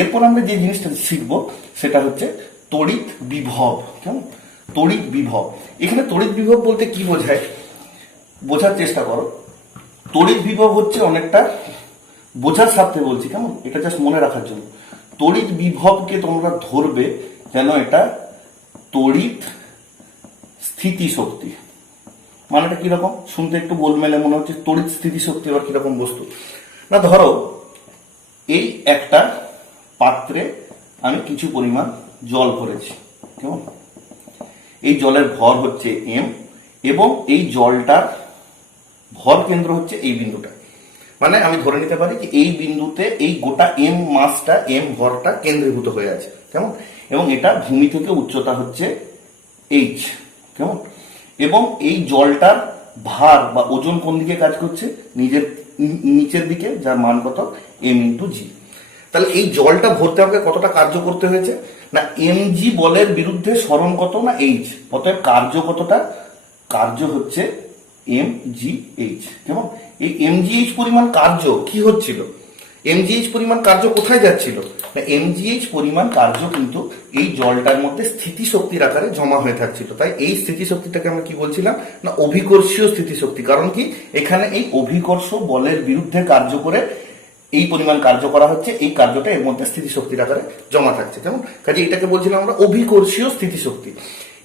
এরপর আমরা যে জিনিসটা শিখবো সেটা হচ্ছে তড়িৎ বিভব। কেমন? তড়িৎ বিভব। এখানে তড়িৎ বিভব বলতে কি বোঝায় বোঝার চেষ্টা করো। তড়িৎ বিভব হচ্ছে অনেকটা বোঝার স্বার্থে বলছি, কেমন, এটা জাস্ট মনে রাখার জন্য। তড়িৎ বিভবকে তোমরা ধরবে যেন এটা তড়িৎ স্থিতিশক্তি। মানেটা কিরকম? শুনতে একটু গোলমেলে মনে হচ্ছে। তড়িৎ স্থিতিশক্তি আবার কিরকম বস্তু? না, ধরো এই একটা পাত্রে আমি কিছু পরিমাণ জল ভরেছি, কেমন? এই জলের ভর হচ্ছে এম, এবং এই জলটার ভর কেন্দ্র হচ্ছে এই বিন্দুটা। মানে আমি ধরে নিতে পারি যে এই বিন্দুতে এই গোটা এম মাসটা, এম ভরটা কেন্দ্রীভূত হয়ে আছে, কেমন? এবং এটা ভূমি থেকে উচ্চতা হচ্ছে এইচ, কেমন? এবং এই জলটার ভার বা ওজন কোন দিকে কাজ করছে? নিচের দিকে, যার মান কত? এম ইন্টু জি। তাহলে এই জলটা ভরতে আমাকে কতটা কার্য করতে হয়েছে? না, এম জি বলের বিরুদ্ধে সরণ কত? না এইচ। অতএব কার্য কতটা? কার্য হচ্ছে এম জি এইচ, কেমন? এই এম জি এইচ পরিমাণ কার্য কি হচ্ছিল? এমজিএইচ পরিমাণ কার্য কোথায় যাচ্ছিল? না, এমজিএইচ পরিমাণ কার্য কিন্তু এই জলটার মধ্যে স্থিতিশক্তির আকারে জমা হয়ে থাকছিল। তাই এই স্থিতিশক্তিটাকে আমরা কি বলছিলাম? না, অভিকর্ষীয় স্থিতিশক্তি। কারণ কি? এখানে এই অভিকর্ষ বলের বিরুদ্ধে কার্য করে এই পরিমাণ কার্য করা হচ্ছে, এই কার্যটা এর মধ্যে স্থিতিশক্তির আকারে জমা থাকছে, কেমন? কাজে এটাকে বলছিলাম আমরা অভিকর্ষীয় স্থিতিশক্তি।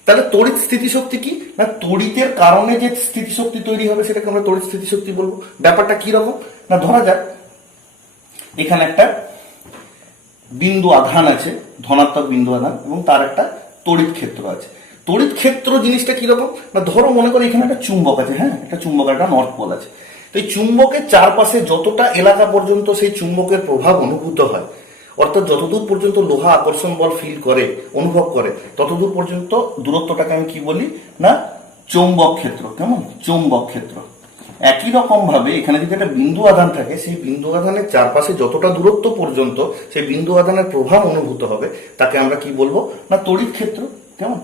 তাহলে তড়িৎ স্থিতিশক্তি কি? না, তড়িতের কারণে যে স্থিতিশক্তি তৈরি হবে সেটাকে আমরা তড়িৎ স্থিতিশক্তি বলবো। ব্যাপারটা কি রকম? না, ধরা যাক এখানে একটা বিন্দু আধান আছে, ধনাত্মক বিন্দু আধান, এবং তার একটা তড়িৎ ক্ষেত্র আছে। তড়িৎ ক্ষেত্র জিনিসটা কিরকম? না, ধরো মনে করো এখানে একটা চুম্বক আছে, হ্যাঁ, একটা চুম্বক, একটা নর্থ পোল আছে। তো এই চুম্বকের চারপাশে যতটা এলাকা পর্যন্ত সেই চুম্বকের প্রভাব অনুভূত হয়, অর্থাৎ যতদূর পর্যন্ত লোহা আকর্ষণ বল ফিল করে, অনুভব করে, ততদূর পর্যন্ত দূরত্বটাকে আমি কি বলি? না, চৌম্বক ক্ষেত্র, কেমন? চৌম্বক ক্ষেত্র। একই রকম ভাবে এখানে যদি একটা বিন্দু আধান থাকে, সেই বিন্দু আধানের চারপাশে যতটা দূরত্ব পর্যন্ত সেই বিন্দু আধানের প্রভাব অনুভূত হবে তাকে আমরা কি বলবো? না, তড়িৎ ক্ষেত্র, কেমন?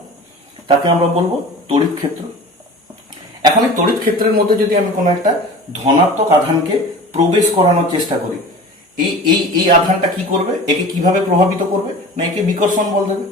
তাকে আমরা বলবো তড়িৎ ক্ষেত্র। এখন এই তড়িৎ ক্ষেত্রের মধ্যে যদি আমি কোনো একটা ধনাত্মক আধানকে প্রবেশ করানোর চেষ্টা করি, এই এই এই আধানটা কি করবে? একে কিভাবে প্রভাবিত করবে? না, একে বিকর্ষণ বল দেবে।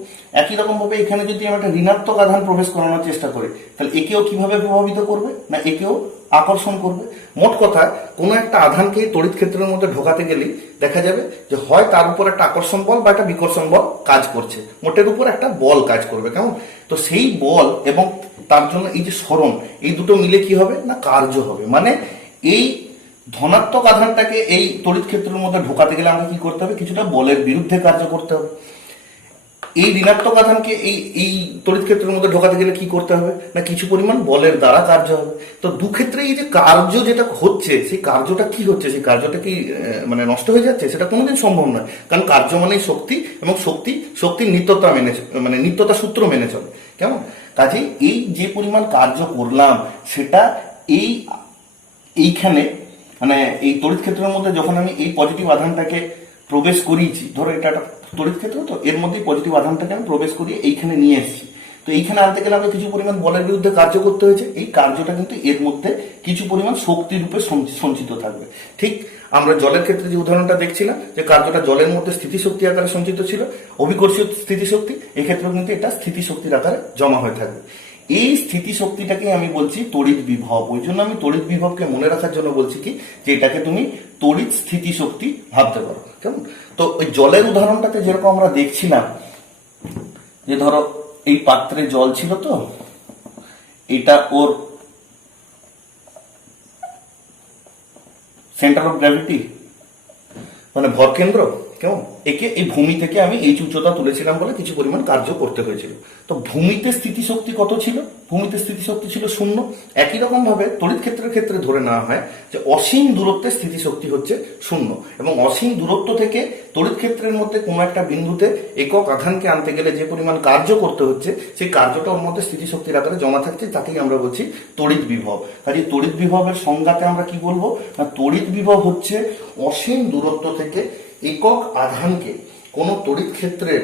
একই রকম ভাবে এখানে যদি আমি একটা ঋণাত্মক আধান প্রবেশ করানোর চেষ্টা করি, তাহলে একেও কিভাবে প্রভাবিত করবে? না, একেও আকর্ষণ করবে। মোট কথা, কোনো একটা আধানকে তড়িৎ ক্ষেত্রের মধ্যে ঢোকাতে গেলেই দেখা যাবে যে হয় তার উপর একটা আকর্ষণ বল বা একটা বিকর্ষণ বল কাজ করছে, মোটের উপর একটা বল কাজ করবে, কেমন? তো সেই বল এবং তার জন্য এই যে সরণ, এই দুটো মিলে কি হবে? না, কার্য হবে। মানে এই ধনাত্মক আধানটাকে এই তড়িৎ ক্ষেত্রের মধ্যে ঢোকাতে গেলে আমাকে কি করতে হবে? কিছুটা বলের বিরুদ্ধে কার্য করতে হবে। এই ঋণাত্মক আধানকে এই এই তড়িৎ ক্ষেত্রের মধ্যে ঢোকাতে গেলে কি করতে হবে? না, কিছু পরিমাণ বলের দ্বারা কার্য হবে। তো দু ক্ষেত্রে এই যে কার্য যেটা হচ্ছে, সেই কার্যটা কি হচ্ছে? সেই কার্যটা কি মানে নষ্ট হয়ে যাচ্ছে? সেটা কোনোদিন সম্ভব নয়। কারণ কার্য মানে শক্তি, এবং শক্তির নিত্যতা মেনে, মানে নিত্যতা সূত্র মেনে চলে, কেমন? কাজেই এই যে পরিমাণ কার্য করলাম সেটা এইখানে, মানে এই তড়িৎ ক্ষেত্রের মধ্যে যখন আমি এই পজিটিভ আধানটাকে প্রবেশ করিয়েছি, ধরো এটা একটা তড়িৎ ক্ষেত্র, তো এর মধ্যে পজিটিভ আধানটাকে আমি প্রবেশ করিয়ে এইখানে নিয়ে এসেছি। তো এইখানে আনতে গেলে আমাকে কিছু পরিমাণ বলের বিরুদ্ধে কার্য করতে হয়েছে। এই কার্যটা কিন্তু এর মধ্যে কিছু পরিমাণ শক্তি রূপে সঞ্চিত থাকবে। ঠিক আমরা জলের ক্ষেত্রে যে উদাহরণটা দেখছিলাম, যে কার্যটা জলের মধ্যে স্থিতিশক্তি আকারে সঞ্চিত ছিল, অভিকর্ষীয় স্থিতিশক্তি, এক্ষেত্রেও কিন্তু এটা স্থিতিশক্তির আকারে জমা হয়ে থাকবে। এই স্থিতিশক্তিটাকে আমি বলছি তড়িৎ বিভব। ওই জন্য আমি তড়িৎ বিভবকে মনে রাখার জন্য বলছি কি, যে এটাকে তুমি তড়িৎ স্থিতিশক্তি ভাবতে পারো, কেমন? তো ওই জলের উদাহরণটাতে যেরকম আমরা দেখছিলাম, যে ধরো এই পাত্রে জল ছিল, তো এটা ওর সেন্টার অফ গ্র্যাভিটি, মানে ভর কেন্দ্র, কেমন? একে এই ভূমি থেকে আমি এই উচ্চতা তুলেছিলাম বলে কিছু পরিমাণ কার্য করতে হয়েছিল। তো ভূমিতে স্থিতিশক্তি কত ছিল? ভূমিতে স্থিতিশক্তি ছিল 0। একই রকম ভাবে তড়িৎ ক্ষেত্রের ক্ষেত্রে ধরে নেওয়া হয় যে অসীম দূরত্বে স্থিতিশক্তি হচ্ছে 0, এবং অসীম দূরত্ব থেকে তড়িৎ ক্ষেত্রের মধ্যে কোনো একটা বিন্দুতে একক আধানকে আনতে গেলে যে পরিমাণ কার্য করতে হচ্ছে, সেই কার্যটা ওর মধ্যে স্থিতিশক্তির আকারে জমা থাকছে, তাকেই আমরা বলছি তড়িৎ বিভব। কাজে তড়িৎ বিভবের সংজ্ঞাতে আমরা কি বলবো? না, তড়িৎ বিভব হচ্ছে অসীম দূরত্ব থেকে একক আধানকে কোনো তড়িৎ ক্ষেত্রের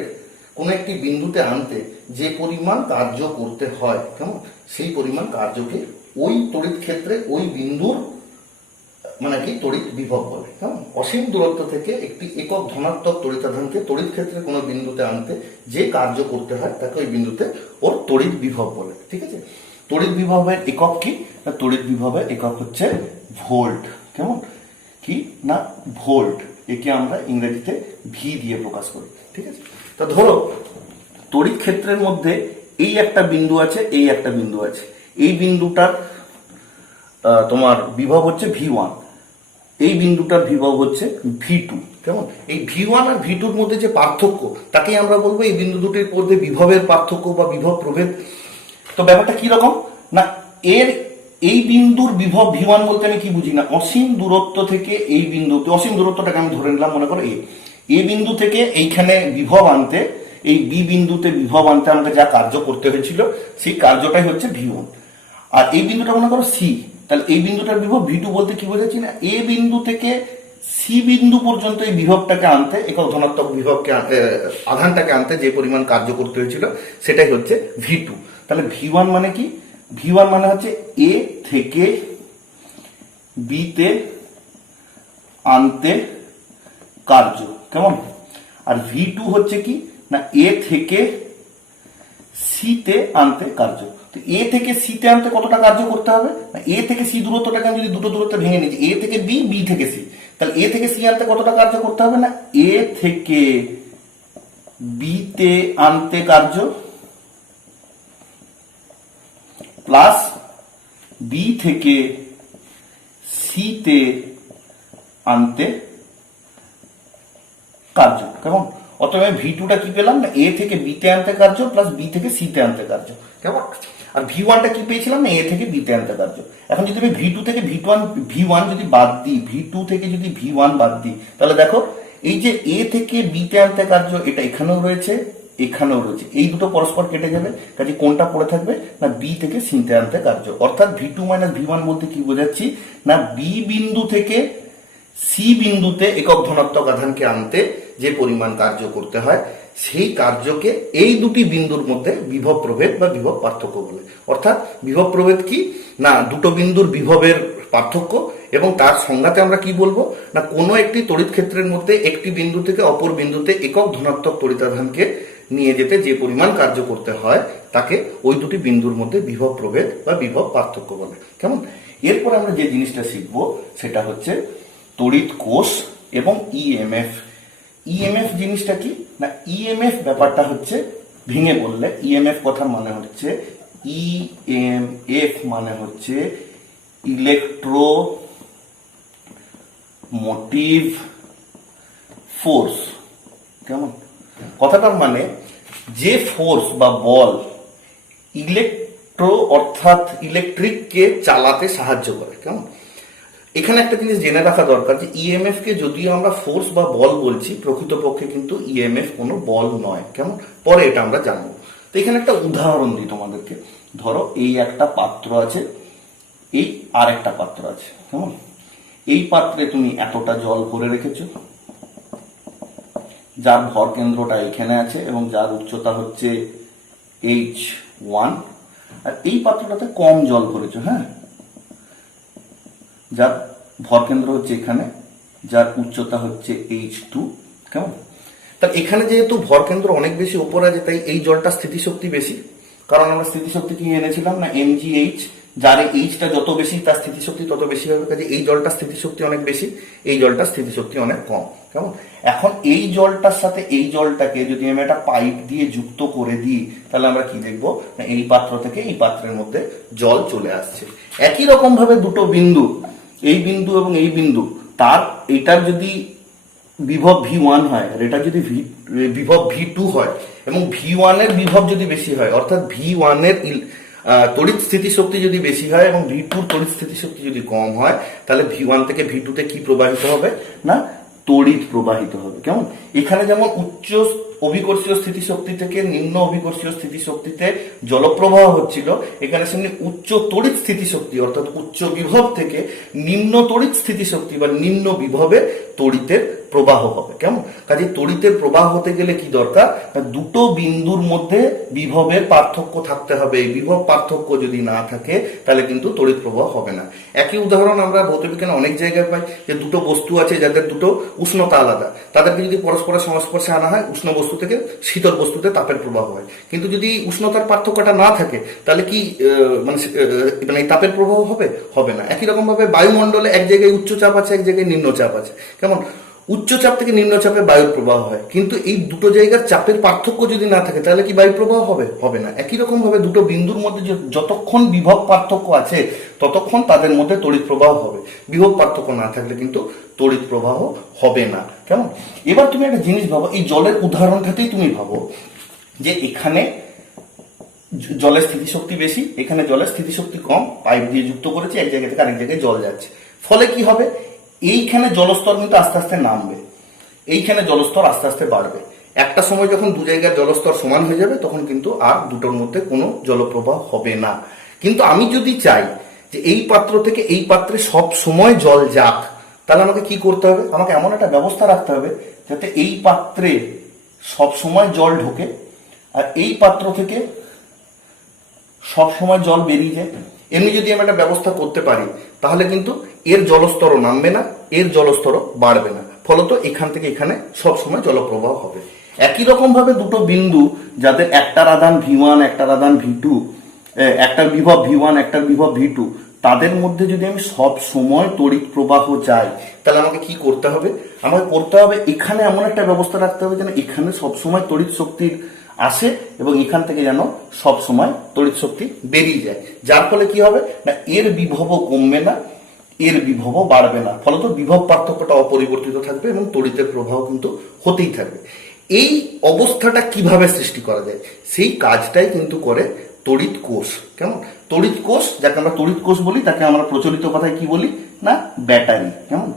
কোনো একটি বিন্দুতে আনতে যে পরিমাণ কার্য করতে হয়, কেমন? সেই পরিমাণ কার্যকে ওই তড়িৎ ক্ষেত্রে ওই বিন্দুর মানে কি তড়িৎ বিভব বলে। কেমন? অসীম দূরত্ব থেকে একটি একক ধনাত্মক তড়িতাধানকে তড়িৎ ক্ষেত্রে কোনো বিন্দুতে আনতে যে কার্য করতে হয় তাকে ওই বিন্দুতে ওর তড়িৎ বিভব বলে। ঠিক আছে? তড়িৎ বিভবের একক কি? না তড়িৎ বিভবের একক হচ্ছে ভোল্ট। কেমন? কি না ভোল্ট, একে আমরা ইংরেজিতে ভি দিয়ে প্রকাশ করি। ঠিক আছে? তো ধরো তড়িৎ ক্ষেত্রের মধ্যে এই একটা বিন্দু আছে, এই একটা বিন্দু আছে, এই বিন্দুটার তোমার বিভব হচ্ছে V1, এই বিন্দুটার বিভব হচ্ছে V2। কেমন? এই V1 আর V2 এর মধ্যে যে পার্থক্য তাকেই আমরা বলবো এই বিন্দু দুটির মধ্যে বিভবের পার্থক্য বা বিভব প্রভেদ। তো ব্যাপারটা কি রকম না, এই বিন্দুর বিভব V1 বলতে আমি কি বুঝি না, অসীম দূরত্ব থেকে এই বিন্দুতে, অসীম দূরত্বটাকে আমি ধরে নিলাম মনে করো এ বিন্দু থেকে এইখানে বিভব আনতে, এই বি বিন্দুতে বিভব আনতে আমাকে যা কার্য করতে হয়েছিল সেই কার্যটাই হচ্ছে V1। আর এই বিন্দুটা মনে করো সি, তাহলে এই বিন্দুটার বিভব V2 বলতে কি বোঝাচ্ছি না, এ বিন্দু থেকে সি বিন্দু পর্যন্ত এই বিভবটাকে আনতে, একক ধনাত্মক বিভবকে আধানটাকে আনতে যে পরিমাণ কার্য করতে হয়েছিল সেটাই হচ্ছে V2। তাহলে V1 মানে কি? V1 মানে হচ্ছে এ থেকে বি তে আনতে কার্য। কেমন? আর V2 হচ্ছে কি না এ থেকে সি তে আনতে কার্য। তো এ থেকে সি তে আনতে কতটা কার্য করতে হবে না, এ থেকে সি দূরত্বটাকে আমি যদি দুটো দূরত্ব ভেঙে নিচ্ছি, এ থেকে বি, বি থেকে সি, তাহলে এ থেকে সি আনতে কতটা কার্য করতে হবে না, এ থেকে বি তে আনতে কার্য প্লাস বি থেকে সি তে আনতে কার্য। কেমন? অতএব V2টা কি পেলাম না, এ থেকে বি তে আনতে কার্য প্লাস বি থেকে সি তে আনতে কার্য। কেমন? আর V1টা কি পেয়েছিলাম না, এ থেকে বি তে আনতে কার্য। এখন যদি আমি V2 থেকে V1 যদি বাদ দিই, V2 থেকে যদি V1 বাদ দিই, তাহলে দেখো এই যে এ থেকে বি তে আনতে কার্য এটা এখানেও রয়েছে, এখানেও রয়েছে, এই দুটো পরস্পর কেটে যাবে, কাজে কোনটা পড়ে থাকবে না বি থেকে সি তে আনতে কার্য। অর্থাৎ V2 মাইনাস V1 বলতে কি বোঝাচ্ছি না, বি বিন্দু থেকে সি বিন্দুতে একক ধনাত্মক আধানকে আনতে যে পরিমাণ কার্য করতে হয় সেই কার্যকে এই দুটি বিন্দুর মধ্যে বিভব প্রভেদ বা বিভব পার্থক্য বলে। অর্থাৎ বিভব প্রভেদ কি না, দুটো বিন্দুর বিভবের পার্থক্য, এবং তার সংজ্ঞাতে আমরা কি বলবো না, কোনো একটি তড়িৎ ক্ষেত্রের মধ্যে একটি বিন্দু থেকে অপর বিন্দুতে একক ধনাত্মক তড়িতাধানকে নিয়ে যেতে যে পরিমাণ কার্য করতে হয় তাকে ওই দুটি বিন্দুর মধ্যে বিভব প্রভেদ বা বিভব পার্থক্য বলে। কেমন? এরপর আমরা যে জিনিসটা শিখবো সেটা হচ্ছে তড়িৎ কোষ এবং ইএমএফ। ইএমএফ জিনিসটা কি না, ইএমএফ ব্যাপারটা হচ্ছে ভেঙে বললে ইএমএফ কথার মানে হচ্ছে ইএমএফ মানে হচ্ছে ইলেকট্রো মোটিভ ফোর্স। কেমন? কথাটার মানে যে ফোর্স বা বল অর্থাৎ ইলেকট্রিককে চালাতে সাহায্য করে। কেমন? এখানে একটা জিনিস জেনে রাখা দরকার যে ইএমএফ কে যদিও আমরা ফোর্স বা বল বলছি, প্রকৃতপক্ষে কিন্তু ইএমএফ কোনো বল নয়। কেমন? পরে এটা আমরা জানবো। তো এখানে একটা উদাহরণ দিই তোমাদেরকে। ধরো এই একটা পাত্র আছে, এই আর একটা পাত্র আছে। কেমন? এই পাত্রে তুমি এতটা জল ভরে রেখেছো, যার ভর কেন্দ্রটা এখানে আছে এবং যার উচ্চতা হচ্ছে H1, আর এই পাত্রটাতে কম জল ভরেছো, হ্যাঁ, যার ভর কেন্দ্র হচ্ছে এখানে, যার উচ্চতা হচ্ছে H2। কেমন? তাহলে এখানে যেহেতু ভর কেন্দ্র অনেক বেশি উপরে আছে তাই এই জলটা স্থিতিশক্তি বেশি, কারণ আমরা স্থিতিশক্তি কি এনেছিলাম না mgh, যার এইচটা যত বেশি তার স্থিতিশক্তি তত বেশি হবে, কাজে এই জলটা স্থিতিশক্তি অনেক বেশি, এই জলটা স্থিতিশক্তি অনেক কম। কেমন? এখন এই জলটার সাথে এই জলটাকে যদি আমি একটা পাইপ দিয়ে যুক্ত করে দিই তাহলে আমরা কি দেখবো না, এই পাত্র থেকে এই পাত্রের মধ্যে জল চলে আসছে। একই রকম ভাবে দুটো বিন্দু, এই বিন্দু এবং এই বিন্দু, তার এটার যদি বিভব V1 হয় আর এটা যদি বিভব V2 হয় এবং V1 এর বিভব যদি বেশি হয়, অর্থাৎ V1 এর তড়িৎ স্থিতিশক্তি যদি বেশি হয় এবং V2 তড়িৎ স্থিতিশক্তি যদি কম হয়, তাহলে V1 থেকে V2 তে কি প্রবাহিত হবে না তড়িৎ প্রবাহিত হবে। কেমন? এখানে যেমন উচ্চ অভিকর্ষীয় স্থিতিশক্তি থেকে নিম্ন অভিকর্ষীয় স্থিতিশক্তিতে জলপ্রবাহ হচ্ছিল, এখানে সেমনি উচ্চ তড়িৎ স্থিতিশক্তি অর্থাৎ উচ্চ বিভব থেকে নিম্ন তড়িৎ স্থিতিশক্তি বা নিম্ন বিভবে তড়িতের প্রবাহ হবে। কেমন? কাজে তড়িতের প্রবাহ হতে গেলে কি দরকার? দুটো বিন্দুর মধ্যে বিভবের পার্থক্য থাকতে হবে। এই বিভব পার্থক্য যদি না থাকে তাহলে কিন্তু তড়িৎ প্রবাহ হবে না। একই উদাহরণ আমরা ভৌতবিজ্ঞানে অনেক জায়গায় পাই, যে দুটো বস্তু আছে যাদের দুটো উষ্ণতা আলাদা, তাদেরকে যদি পরস্পরের সংস্পর্শে আনা হয়, উষ্ণ বস্তু থেকে শীতল বস্তুতে তাপের প্রবাহ হয়। কিন্তু যদি উষ্ণতার পার্থক্যটা না থাকে তাহলে কি মানে তাপের প্রবাহ হবে? হবে না। একই রকম ভাবে বায়ুমণ্ডলে এক জায়গায় উচ্চ চাপ আছে, এক জায়গায় নিম্ন চাপ আছে। কেমন? উচ্চ চাপ থেকে নিম্ন চাপে বায়ুর প্রবাহ হয়, কিন্তু এই দুটো জায়গার চাপের পার্থক্য যদি না থাকে তাহলে কি বায়ু প্রবাহ হবে? হবে না। একই রকম ভাবে দুটো বিন্দুর মধ্যে যতক্ষণ বিভব পার্থক্য আছে ততক্ষণ তাদের মধ্যে তড়িৎ প্রবাহ হবে। বিভব পার্থক্য না থাকলে কিন্তু তড়িৎ প্রবাহ হবে না। কেমন? এবার তুমি একটা জিনিস ভাবো, এই জলের উদাহরণটাতেই তুমি ভাবো যে এখানে জলের স্থিতিশক্তি বেশি, এখানে জলের স্থিতিশক্তি কম, পাইপ দিয়ে যুক্ত করেছে, এক জায়গা থেকে আরেক জায়গায় জল যাচ্ছে। ফলে কি হবে? এইখানে জলস্তর কিন্তু আস্তে আস্তে নামবে, এইখানে জলস্তর আস্তে আস্তে বাড়বে। একটা সময় যখন দু জায়গার জলস্তর সমান হয়ে যাবে তখন কিন্তু আর দুটোর মধ্যে কোনো জলপ্রবাহ হবে না। কিন্তু আমি যদি চাই যে এই পাত্র থেকে এই পাত্রে সব সময় জল যাক, তাহলে আমাকে কি করতে হবে? আমাকে এমন একটা ব্যবস্থা রাখতে হবে যাতে এই পাত্রে সব সময় জল ঢোকে আর এই পাত্র থেকে সব সময় জল বেরিয়ে যায়। এমনি যদি আমি একটা ব্যবস্থা করতে পারি তাহলে কিন্তু এর জলস্তরও নামবে না, এর জলস্তরও বাড়বে না, ফলত এখান থেকে এখানে সব সময় জলপ্রবাহ হবে। একই রকম ভাবে দুটো বিন্দু যাদের একটার আধান V1 একটার আধান V2, একটার বিভব V1 একটার বিভব V2, তাদের মধ্যে যদি আমি সব সময় তড়িৎ প্রবাহ চাই তাহলে আমাকে কি করতে হবে? আমাকে করতে হবে এখানে এমন একটা ব্যবস্থা রাখতে হবে যেন এখানে সব সময় তড়িৎ শক্তির আসে এবং এখান থেকে যেন সব সময় তড়িৎ শক্তি বেরিয়ে যায়। যার ফলে কি হবে না, এর বিভবও কমবে না, এর বিভবও বাড়বে না, ফলত বিভব পার্থক্যটা অপরিবর্তিত থাকবে এবং তড়িতের প্রবাহ কিন্তু হতেই থাকবে। এই অবস্থাটা কিভাবে সৃষ্টি করা যায় সেই কাজটাই কিন্তু করে তড়িৎ কোষ। কেমন? তড়িৎ কোষ, যাকে আমরা তড়িৎ কোষ বলি, তাকে আমরা প্রচলিত কথায় কি বলি না ব্যাটারি। কেমন?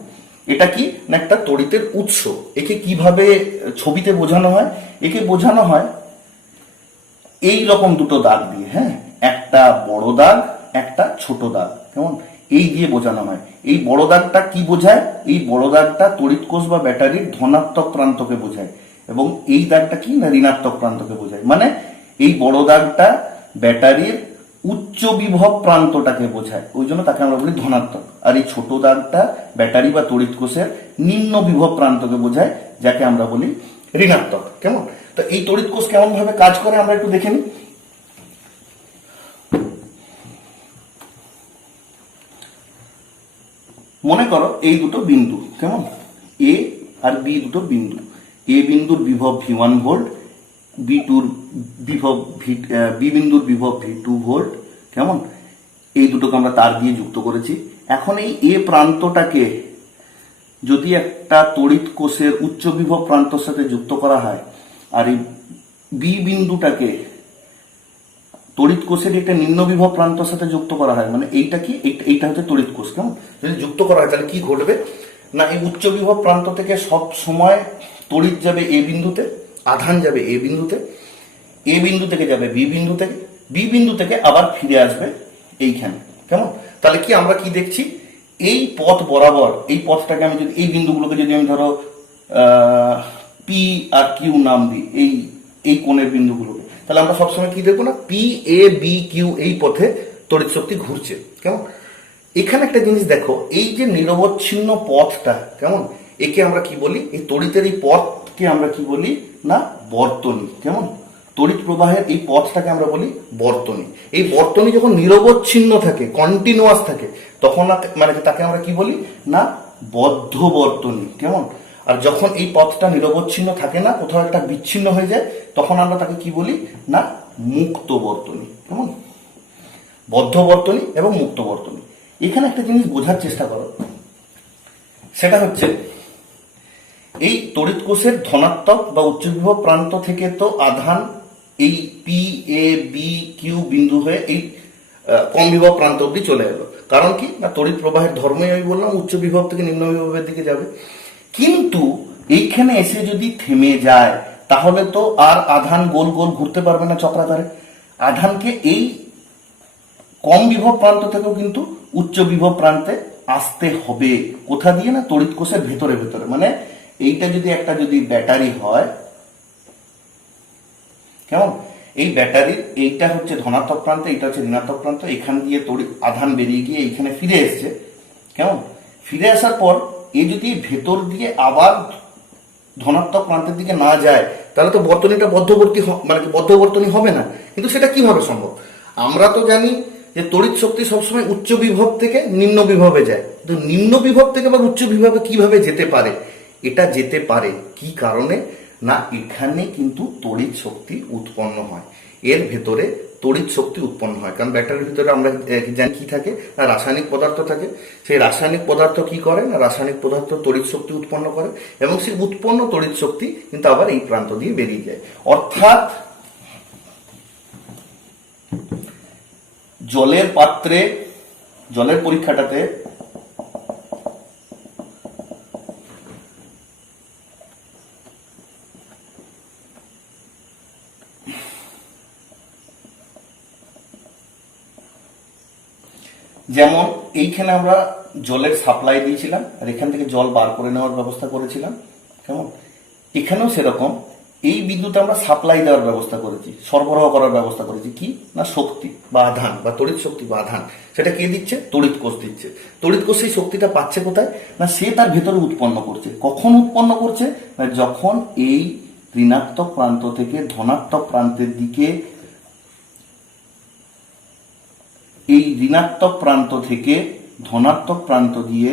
এটা কি না একটা তড়িতের উৎস। একে কিভাবে ছবিতে বোঝানো হয়? একে বোঝানো হয় এই রকম দুটো দাগ দিয়ে, হ্যাঁ, একটা বড় দাগ একটা ছোট দাগ। কেমন? এই দিয়ে বোঝানো হয়। এই বড় দাগটা কি বোঝায়? এই বড় দাগটা তড়িৎ কোষ বা ব্যাটারির ধনাত্মক প্রান্তকে বোঝায় এবং এই দাগটা কি না ঋণাত্মক প্রান্তকে বোঝায়। মানে এই বড় দাগটা ব্যাটারির উচ্চ বিভব প্রান্তটাকে বোঝায়, ওই জন্য তাকে আমরা বলি ধনাত্মক। আর এই ছোট দাগটা ব্যাটারি বা তড়িৎ কোষের নিম্ন বিভব প্রান্তকে বোঝায়, যাকে আমরা বলি ঋণাত্মক। কেমন? তো এই তড়িৎ কোষ কেমন ভাবে কাজ করে আমরা একটু দেখে নিই। মনে করো এই দুটো বিন্দু, কেমন, এ আর বি দুটো বিন্দু। এ বিন্দুর বিভব V1 ভোল্ট, বি বিন্দুর বিভব V2 ভোল্ট। কেমন? এই দুটোকে আমরা তার দিয়ে যুক্ত করেছি। এখন এই এ প্রান্তটাকে যদি একটা তড়িৎ কোষের উচ্চ বিভব প্রান্তর সাথে যুক্ত করা হয় আর এই বি বিন্দুটাকে তড়িৎ কোষের একটা নিম্ন বিভব প্রান্তর সাথে যুক্ত করা হয়, মানে এইটা কি, এইটা হচ্ছে তড়িৎ কোষ। কেমন? যদি যুক্ত করা হয় তাহলে কি ঘটবে না, এই উচ্চ বিভব প্রান্ত থেকে সব সময় তড়িৎ যাবে এ বিন্দুতে, আধান যাবে এ বিন্দুতে, এ বিন্দু থেকে যাবে বি বিন্দু থেকে, বি বিন্দু থেকে আবার ফিরে আসবে এইখানে। কেমন? তাহলে কি আমরা কি দেখছি, এই পথ বরাবর, এই পথটাকে আমি যদি এই বিন্দুগুলোকে যদি আমি ধরো পি আর কিউ নাম দিই, এই কোণের বিন্দুগুলোকে, তাহলে আমরা সবসময় কি দেখবো না পি এ বি কিউ এই পথে তড়িৎ শক্তি ঘুরছে। কেমন? এখানে একটা জিনিস দেখো, এই যে নিরবচ্ছিন্ন পথটা, কেমন, একে আমরা কি বলি, এই তড়িতের এই পথকে আমরা কি বলি না বর্তনী। কেমন? তড়িৎ প্রবাহের এই পথটাকে আমরা বলি বর্তনী। এই বর্তনী যখন নিরবচ্ছিন্ন থাকে, কন্টিনিউয়াস থাকে, তখন মানে তাকে আমরা কি বলি না বদ্ধ বর্তনী। কেমন? আর যখন এই পথটা নিরবচ্ছিন্ন থাকে না, কোথাও একটা বিচ্ছিন্ন হয়ে যায়, তখন আমরা তাকে কি বলি না মুক্ত বর্তনী। কেমন? বদ্ধ বর্তনী এবং মুক্ত বর্তনী। এখানে একটা জিনিস বোঝার চেষ্টা করো, সেটা হচ্ছে এই তড়িৎ কোষের ধনাত্মক বা উচ্চ বিভব প্রান্ত থেকে তো আধান এই পি এ বি কিউ বিন্দু হয়ে এই কম বিভব প্রান্ত অব্দি চলে এলো। কারণ কি না তড়িৎ প্রবাহের ধর্মই আমি বললাম উচ্চ বিভব থেকে নিম্ন বিভবের দিকে যাবে। কিন্তু এইখানে এসে যদি থেমে যায় তাহলে তো আর আধান গোল গোল ঘুরতে পারবে না চক্রাকারে। আধানকে এই কম বিভব প্রান্ত থেকেও কিন্তু উচ্চ বিভব প্রান্তে আসতে হবে। কোথা দিয়ে? না তড়িৎ কোষের ভেতরে ভেতরে। মানে এইটা যদি ব্যাটারি হয়, কেমন, এই ব্যাটারির এইটা হচ্ছে ধনাত্মক প্রান্ত, এইটা হচ্ছে ঋণাত্মক প্রান্ত, এখান দিয়ে তড়িৎ আধান বেরিয়ে গিয়ে এইখানে ফিরে এসছে, কেমন, ফিরে আসার পর এ যদি ভেতর দিয়ে আবার ধনাত্মক প্রান্তের দিকে না যায়, তাহলে তো বর্তনীটা বদ্ধবর্তনী হবে না। কিন্তু সেটা কিভাবে সম্ভব? আমরা তো জানি যে তড়িৎ শক্তি সবসময় উচ্চ বিভব থেকে নিম্ন বিভবে যায়, কিন্তু নিম্ন বিভব থেকে আবার উচ্চ বিভবে কিভাবে যেতে পারে? এটা যেতে পারে কি কারণে? না এখানে কিন্তু তড়িৎ শক্তি উৎপন্ন হয়, এর ভেতরে তড়িৎ শক্তি উৎপন্ন হয়। কারণ ব্যাটারির ভিতরে আমরা জানি কি থাকে, না রাসায়নিক পদার্থ থাকে। সেই রাসায়নিক পদার্থ কি করে? না রাসায়নিক পদার্থ তড়িৎ শক্তি উৎপন্ন করে, এবং সেই উৎপন্ন তড়িৎ শক্তি কিন্তু আবার এই প্রান্ত দিয়ে বেরিয়ে যায়। অর্থাৎ জলের পাত্রে, জলের পরীক্ষাটাতে যেমন এইখানে আমরা জলের সাপ্লাই দিয়েছিলাম আর এখান থেকে জল বার করে নেওয়ার ব্যবস্থা করেছিলাম, কেমন, এখানেও সেরকম এই বিদ্যুৎ আমরা সাপ্লাই দেওয়ার ব্যবস্থা করেছি, সরবরাহ করার ব্যবস্থা করেছি। কি না শক্তি বা আধান বা তড়িৎ শক্তি বা আধান, সেটা কে দিচ্ছে? তড়িৎ কোষ দিচ্ছে। তড়িৎ কোষ সেই শক্তিটা পাচ্ছে কোথায়? না সে তার ভেতরে উৎপন্ন করছে। কখন উৎপন্ন করছে? না যখন এই ঋণাত্মক প্রান্ত থেকে ধনাত্মক প্রান্তের দিকে, এই ঋণাত্মক প্রান্ত থেকে ধনাত্মক প্রান্ত দিয়ে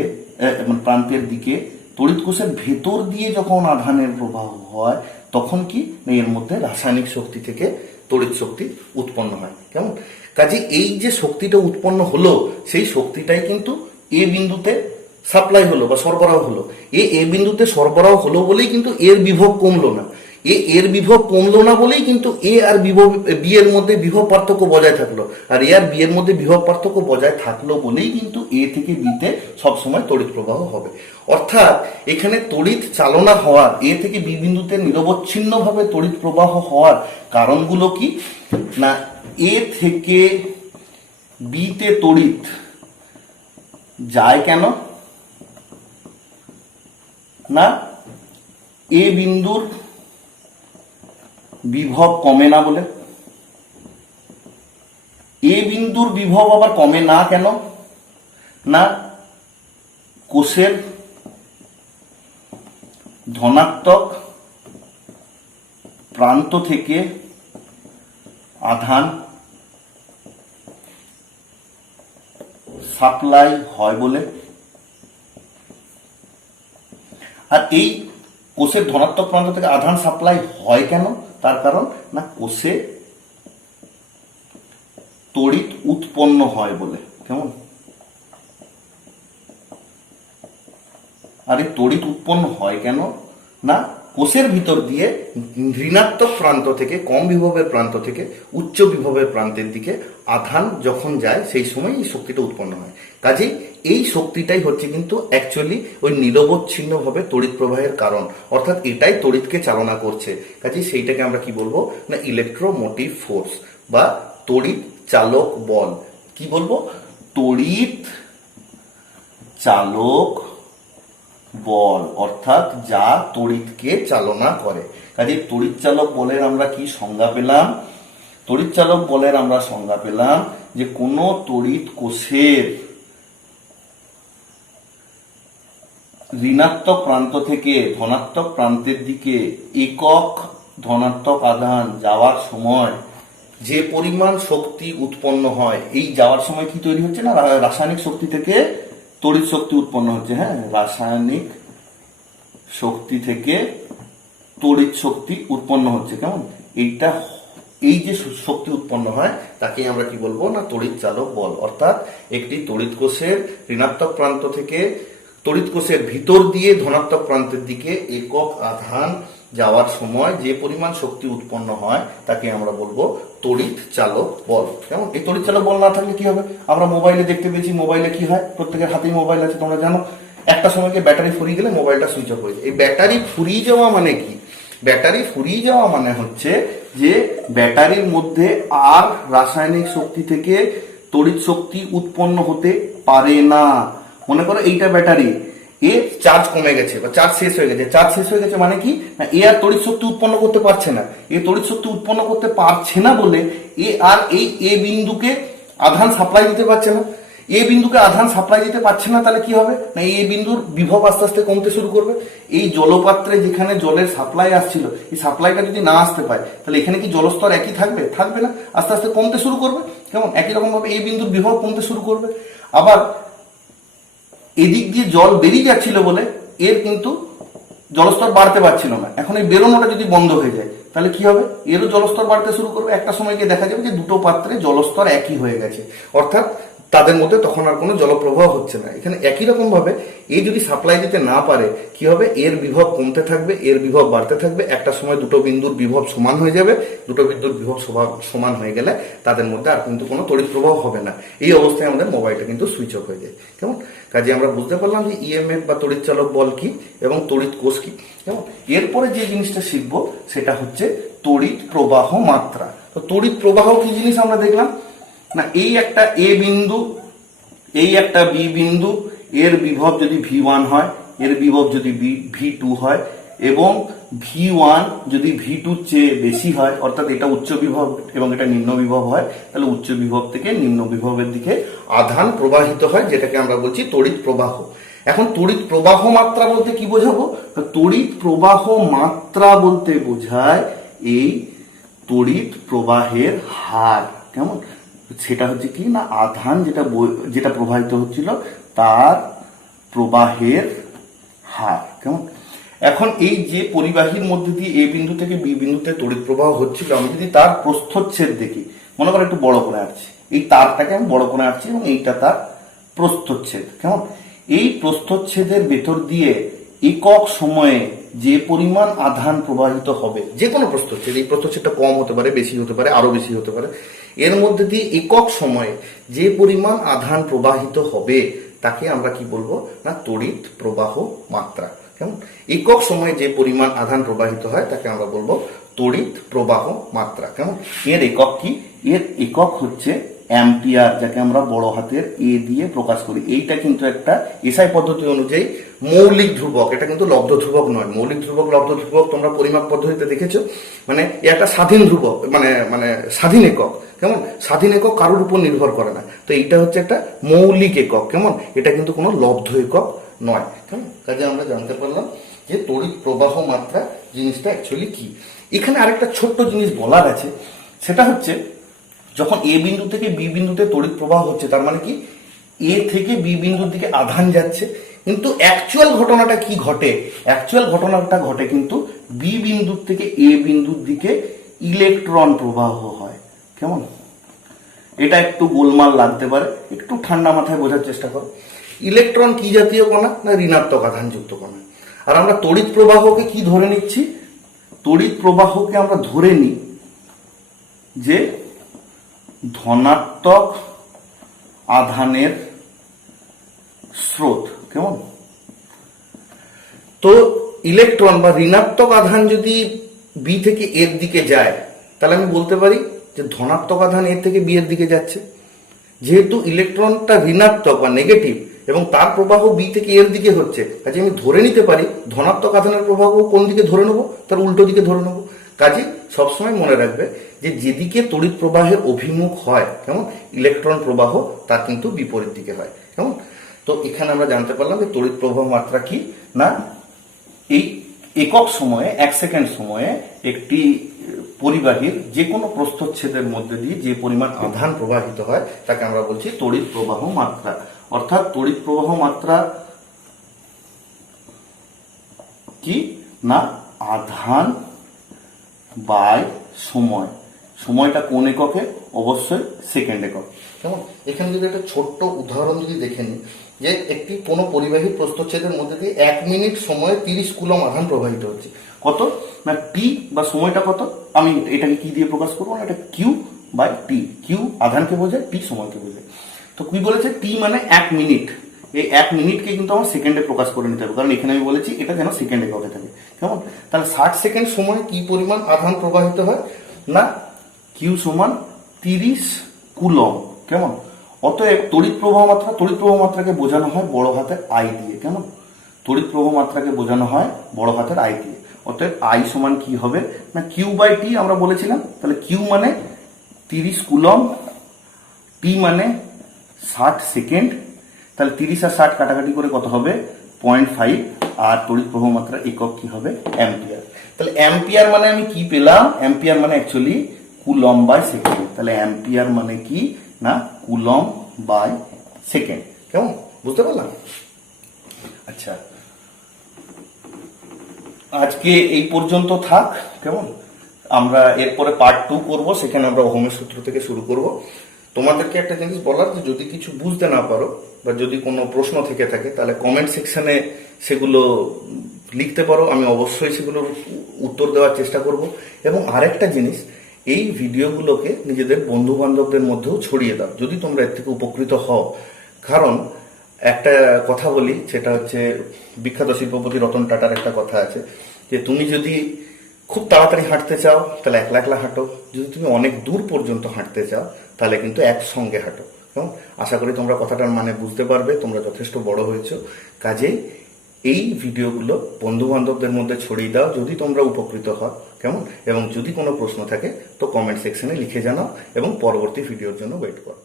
প্রান্তের দিকে তড়িৎ কোষের ভেতর দিয়ে যখন আধানের প্রবাহ হয়, তখন কি না এর মধ্যে রাসায়নিক শক্তি থেকে তড়িৎ শক্তি উৎপন্ন হয়, কেমন। কাজে এই যে শক্তিটা উৎপন্ন হলো, সেই শক্তিটাই কিন্তু এ বিন্দুতে সাপ্লাই হলো বা সরবরাহ হলো। এ বিন্দুতে সরবরাহ হলো বলেই কিন্তু এর বিভব কমলো না। এর বিভব কমলো না বলেই কিন্তু এ আর বি এর মধ্যে বিভব পার্থক্য বজায় থাকলো, আর এ আর বি এর মধ্যে বিভব পার্থক্য বজায় থাকলো বলেই কিন্তু এ থেকে বিতে সবসময় তড়িৎ প্রবাহ হবে। অর্থাৎ এখানে তড়িৎ চালনা হওয়ার, এ থেকে বি বিন্দুতে নিরবচ্ছিন্নভাবে তড়িৎ প্রবাহ হওয়ার কারণগুলো কি না, এ থেকে বিতে তড়িৎ যায় কেন না, এ বিন্দুর বিভব কমে না বলে। এ বিন্দুর বিভব আবার কমে না কেন না, কোষের ধনাত্মক প্রান্ত থেকে আধান সাপ্লাই হয় বলে। আর এই কোষের ধনাত্মক প্রান্ত থেকে আধান সাপ্লাই হয় কেন? তার কারণ না কোষে তড়িৎ উৎপন্ন হয় বলে, কেমন। আর এই তড়িৎ উৎপন্ন হয় কেন না, কোষের ভিতর দিয়ে ঋণাত্মক প্রান্ত থেকে, কম বিভবের প্রান্ত থেকে উচ্চ বিভবের প্রান্তের দিকে আধান যখন যায়, সেই সময় এই শক্তিটা উৎপন্ন হয়। কাজেই এই শক্তিটাই হচ্ছে কিন্তু অ্যাকচুয়ালি ওই নিরবচ্ছিন্নভাবে তড়িৎ প্রবাহের কারণ, অর্থাৎ এটাই তড়িৎকে চালনা করছে। কাজেই সেইটাকে আমরা কি বলবো না ইলেকট্রোমোটিভ ফোর্স বা তড়িৎ চালক বল। কি বলবো? তড়িৎ চালক বল, অর্থাৎ যা তড়িৎকে চালনা করে। কাজে তড়িৎ চালক বলের আমরা কি সংজ্ঞা পেলাম? তড়িৎ চালক বলের আমরা সংজ্ঞা পেলাম যে কোন তড়িৎ কোষের ঋণাত্মক প্রান্ত থেকে ধনাত্মক প্রান্তের দিকে একক ধনাত্মক আধান যাওয়ার সময় যে পরিমাণ শক্তি উৎপন্ন হয়, এই যাওয়ার সময় কি তৈরি হচ্ছে না, রাসায়নিক শক্তি থেকে তড়িৎ শক্তি উৎপন্ন হচ্ছে। হ্যাঁ, রাসায়নিক শক্তি থেকে তড়িৎ শক্তি উৎপন্ন হচ্ছে, কেমন। এইটা, এই যে শক্তি উৎপন্ন হয় তাকে আমরা কি বলবো না তড়িৎ চালক বল। অর্থাৎ একটি তড়িৎ কোষের ঋণাত্মক প্রান্ত থেকে তড়িৎ কোষের ভিতর দিয়ে ধনাত্মক প্রান্তের দিকে একক আধান যাওয়ার সময় যে পরিমাণ শক্তি উৎপন্ন হয় তাকে আমরা বলবো তড়িৎ চালক বল, কেমন। এই তড়িৎ চালক বল না থাকলে কি হবে? আমরা মোবাইলে দেখতে পেয়েছি, মোবাইলে কি হয়, প্রত্যেকের হাতেই মোবাইল আছে, তোমরা জানো। একটা সময়কে ব্যাটারি ফুরিয়ে গেলে মোবাইলটা সুইচ অফ হয়ে যায়। এই ব্যাটারি ফুরিয়ে যাওয়া মানে কি? ব্যাটারি ফুরিয়ে যাওয়া মানে হচ্ছে যে ব্যাটারির মধ্যে আর রাসায়নিক শক্তি থেকে তড়িৎ শক্তি উৎপন্ন হতে পারে না। মনে করো এইটা ব্যাটারি, এর চার্জ কমে গেছে বা চার্জ শেষ হয়ে গেছে। চার্জ শেষ হয়ে গেছে মানে কি না, এ আর তড়িৎ শক্তি উৎপন্ন করতে পারছে না। এ তড়িৎ শক্তি উৎপন্ন করতে পারছে না বলে এ আর এই এ বিন্দুকে আধান সাপ্লাই দিতে পারছে না। এ বিন্দুকে আধান সাপ্লাই দিতে পারছে না, তাহলে কি হবে না, এই বিন্দুর বিভব আস্তে আস্তে কমতে শুরু করবে। এই জলপাত্রে যেখানে জলের সাপ্লাই আসছিল, এই সাপ্লাইটা যদি না আসতে পারে, তাহলে এখানে কি জলস্তর একই থাকবে? থাকবে না, আস্তে আস্তে কমতে শুরু করবে। কেমন? একই রকম ভাবে এই বিন্দুর বিভব কমতে শুরু করবে। আবার এদিক দিয়ে জল বেরিয়ে যাচ্ছিল বলে এর কিন্তু জলস্তর বাড়তে পারছিল না। এখন এই বেরোনোটা যদি বন্ধ হয়ে যায়, তাহলে কি হবে? এরও জলস্তর বাড়তে শুরু করবে। একটা সময় গিয়ে দেখা যাবে যে দুটো পাত্রে জলস্তর একই হয়ে গেছে, অর্থাৎ তাদের মধ্যে তখন আর কোনো জলপ্রবাহ হচ্ছে না। এখানে একই রকম ভাবে এই যদি সাপ্লাই দিতে না পারে, কি হবে? এর বিভব কমতে থাকবে, এর বিভব বাড়তে থাকবে। একটা সময় দুটো বিন্দুর বিভব সমান হয়ে যাবে। দুটো বিন্দুর বিভব সমান হয়ে গেলে তাদের মধ্যে আর কিন্তু কোনো তড়িৎ প্রবাহ হবে না। এই অবস্থায় আমাদের মোবাইলটা কিন্তু সুইচ অফ হয়ে যায়। কেমন? কাজে আমরা বুঝতে পারলাম যে ইএমএফ বা তড়িৎ চালক বল কি এবং তড়িৎ কোষ কি। কেমন? এরপরে যে জিনিসটা শিখবো সেটা হচ্ছে তড়িৎ প্রবাহ মাত্রা। তো তড়িৎ প্রবাহ কি জিনিস আমরা দেখলাম না, এই একটা এ বিন্দু, এই একটা বি বিন্দু, এর বিভব যদি V1 হয়, এর বিভব যদি V2 হয় এবং V1 যদি V2 চেয়ে বেশি হয়, অর্থাৎ এটা উচ্চ বিভব এবং এটা নিম্ন বিভব হয়, তাহলে উচ্চ বিভব থেকে নিম্ন বিভবের দিকে আধান প্রবাহিত হয়, যেটাকে আমরা বলছি তড়িৎ প্রবাহ। এখন তড়িৎ প্রবাহ মাত্রা বলতে কি বোঝাবো? তড়িৎ প্রবাহ মাত্রা বলতে বোঝায় এই তড়িৎ প্রবাহের হার। কেমন? সেটা হচ্ছে কি না, আধান যেটা প্রবাহিত হচ্ছিল তার প্রবাহের হার। কেমন? এখন এই যে পরিবাহীর মধ্যে দিয়ে এ বিন্দু থেকে বি বিন্দুতে তড়িৎ প্রবাহ হচ্ছিল, আমি যদি তার প্রস্থচ্ছেদ দেখি, মনে করো একটু বড় করে আঁকছি, এই তারটাকে আমি বড় করে আঁকছি এবং এইটা তার প্রস্থচ্ছেদ। কেমন? এই প্রস্থচ্ছেদের ভেতর দিয়ে একক সময়ে যে পরিমাণ আধান প্রবাহিত হবে, যে কোনো প্রস্থচ্ছেদ, এই প্রস্থচ্ছেদটা কম হতে পারে, বেশি হতে পারে, আরো বেশি হতে পারে, এর মধ্যে দিয়ে একক সময়ে যে পরিমাণ আধান প্রবাহিত হবে তাকে আমরা কি বলবো না, তড়িৎ প্রবাহ মাত্রা। কেমন? একক সময়ে যে পরিমাণ আধান প্রবাহিত হয় তাকে আমরা বলবো তড়িৎ প্রবাহ মাত্রা। কেমন? এর একক কি? এর একক হচ্ছে অ্যাম্পিয়ার, যাকে আমরা বড় হাতের এ দিয়ে প্রকাশ করি। এইটা কিন্তু একটা এসআই পদ্ধতি অনুযায়ী মৌলিক ধ্রুবক, এটা কিন্তু লব্ধ ধ্রুবক নয়। মৌলিক ধ্রুবক, লব্ধ ধ্রুবক তোমরা পরিমাপ পদ্ধতিতে দেখেছো, মানে একটা স্বাধীন ধ্রুবক, মানে স্বাধীন একক। কেমন? স্বাধীন একক কারোর উপর নির্ভর করে না। তো এইটা হচ্ছে একটা মৌলিক একক। কেমন? এটা কিন্তু কোনো লব্ধ একক নয়। কেমন? কাজে আমরা জানতে পারলাম যে তড়িৎ প্রবাহ মাত্রা জিনিসটা অ্যাকচুয়ালি কি। এখানে আরেকটা ছোট্ট জিনিস বলার আছে, সেটা হচ্ছে যখন এ বিন্দু থেকে বি বিন্দুতে তড়িৎ প্রবাহ হচ্ছে, তার মানে কি এ থেকে বি বিন্দুর দিকে আধান যাচ্ছে, কিন্তু অ্যাকচুয়াল ঘটনাটা কি ঘটে? অ্যাকচুয়াল ঘটনাটা ঘটে কিন্তু বি বিন্দুর থেকে এ বিন্দুর দিকে ইলেকট্রন প্রবাহ হয়। কেমন? এটা একটু গোলমাল লাগতে পারে, একটু ঠান্ডা মাথায় বোঝার চেষ্টা করো। ইলেকট্রন কি জাতীয় কণা? না, ঋণাত্মক আধানযুক্ত কণা। আর আমরা তড়িৎ প্রবাহকে কি ধরে নিচ্ছি? তড়িৎ প্রবাহকে আমরা ধরে নিই যে ধনাত্মক আধানের স্রোত। কেমন? তো ইলেকট্রন বা ঋণাত্মক আধান যদি বি থেকে এর দিকে যায়, তাহলে আমি বলতে পারি যে ধনাত্মক আধান এর থেকে বি এর দিকে যাচ্ছে। যেহেতু ইলেকট্রনটা ঋণাত্মক বা নেগেটিভ এবং তার প্রবাহ বি থেকে এর দিকে হচ্ছে, কাজে আমি ধরে নিতে পারি ধনাত্মক আধানের প্রবাহ কোন দিকে ধরে নেবো? তার উল্টো দিকে ধরে নেবো। কাজে সবসময় মনে রাখবে যে যেদিকে তড়িৎ প্রবাহের অভিমুখ হয়, কেমন, ইলেকট্রন প্রবাহ তার কিন্তু বিপরীত দিকে হয়। কেমন? তো এখানে আমরা জানতে পারলাম যে তড়িৎ প্রবাহ মাত্রা কি না, এই একক সময়ে, 1 সেকেন্ড সময়ে একটি পরিবাহীর যে কোনো প্রস্থচ্ছেদের মধ্যে দিয়ে যে পরিমাণ আধান প্রবাহিত হয় তাকে আমরা বলছি তড়িৎ প্রবাহ মাত্রা। অর্থাৎ তড়িৎ প্রবাহ মাত্রা কি না, আধান বাই সময়। সময়টা কোন এককে? অবশ্যই সেকেন্ড একক। কেমন? এখানে যদি একটা ছোট্ট উদাহরণ যদি দেখে নিই, যে একটি কোনো পরিবাহী প্রস্থচ্ছেদের মধ্যে দিয়ে 1 মিনিট সময়ে 30 কুলম আধান প্রবাহিত হচ্ছে। কত না, টি বা সময়টা কত, আমি এটাকে কি দিয়ে প্রকাশ করবো না, এটা কিউ বাই টি। কিউ আধানকে বোঝায়, টি সময়কে বোঝায়। তো কি বলেছে? টি মানে 1 মিনিট। এই 1 মিনিটকে কিন্তু আমার সেকেন্ডে প্রকাশ করে নিতে হবে, কারণ এখানে আমি বলেছি এটা যেন সেকেন্ড এককে থাকে। কেমন? তাহলে 60 সেকেন্ড সময়ে কি পরিমাণ আধান প্রবাহিত হয়? না কিউ সমান 30 কুলম। কেমন? অতএব তড়িৎ প্রবাহ মাত্রাকে বোঝানো হয় বড় হাতের আই দিয়ে। কেমন? তড়িৎ প্রবাহ মাত্রাকে বোঝানো হয় বড় হাতের আই দিয়ে। অতএব আই সমান কি হবে? না কিউ বাই টি আমরা বলেছিলাম। তাহলে কিউ মানে 30 কুলম, টি মানে 60 সেকেন্ড। তাহলে 30 আর 60 কাটাকাটি করে কত হবে? 0.5। আর তড়িৎ প্রবাহ মাত্রার একক কি হবে? অ্যাম্পিয়ার। তাহলে অ্যাম্পিয়ার মানে আমি কি পেলাম? অ্যাম্পিয়ার মানে অ্যাকচুয়ালি কুলম বাই সেকেন্ড। তাহলে অ্যাম্পিয়ার মানে কি? না কুলম বাই সেকেন্ড। কেমন? বুঝতে পারলাম? আচ্ছা, আজকে এই পর্যন্ত থাক। কেমন? আমরা এরপরে পার্ট 2 করব, সেখানে আমরা ওহমের সূত্র থেকে শুরু করব। তোমাদেরকে একটা জিনিস বলার, যে যদি কিছু বুঝতে না পারো বা যদি কোনো প্রশ্ন থেকে থাকে তাহলে কমেন্ট সেকশনে সেগুলো লিখতে পারো, আমি অবশ্যই সেগুলোর উত্তর দেওয়ার চেষ্টা করব। এবং আরেকটা জিনিস, এই ভিডিওগুলোকে নিজেদের বন্ধু বান্ধবদের মধ্যেও ছড়িয়ে দাও যদি তোমরা এর থেকে উপকৃত হও। কারণ একটা কথা বলি, সেটা হচ্ছে বিখ্যাত শিল্পপতি রতন টাটার একটা কথা আছে, যে তুমি যদি খুব তাড়াতাড়ি হাঁটতে চাও তাহলে একলা একলা হাঁটো, যদি তুমি অনেক দূর পর্যন্ত হাঁটতে চাও তাহলে কিন্তু একসঙ্গে হাঁটো। কেমন? আশা করি তোমরা কথাটার মানে বুঝতে পারবে, তোমরা যথেষ্ট বড় হয়েছো। কাজেই এই ভিডিওগুলো বন্ধু বান্ধবদের মধ্যে ছড়িয়ে দাও যদি তোমরা উপকৃত হও। কেমন? এবং যদি কোনো প্রশ্ন থাকে তো কমেন্ট সেকশনে লিখে জানাও এবং পরবর্তী ভিডিওর জন্য ওয়েট করো।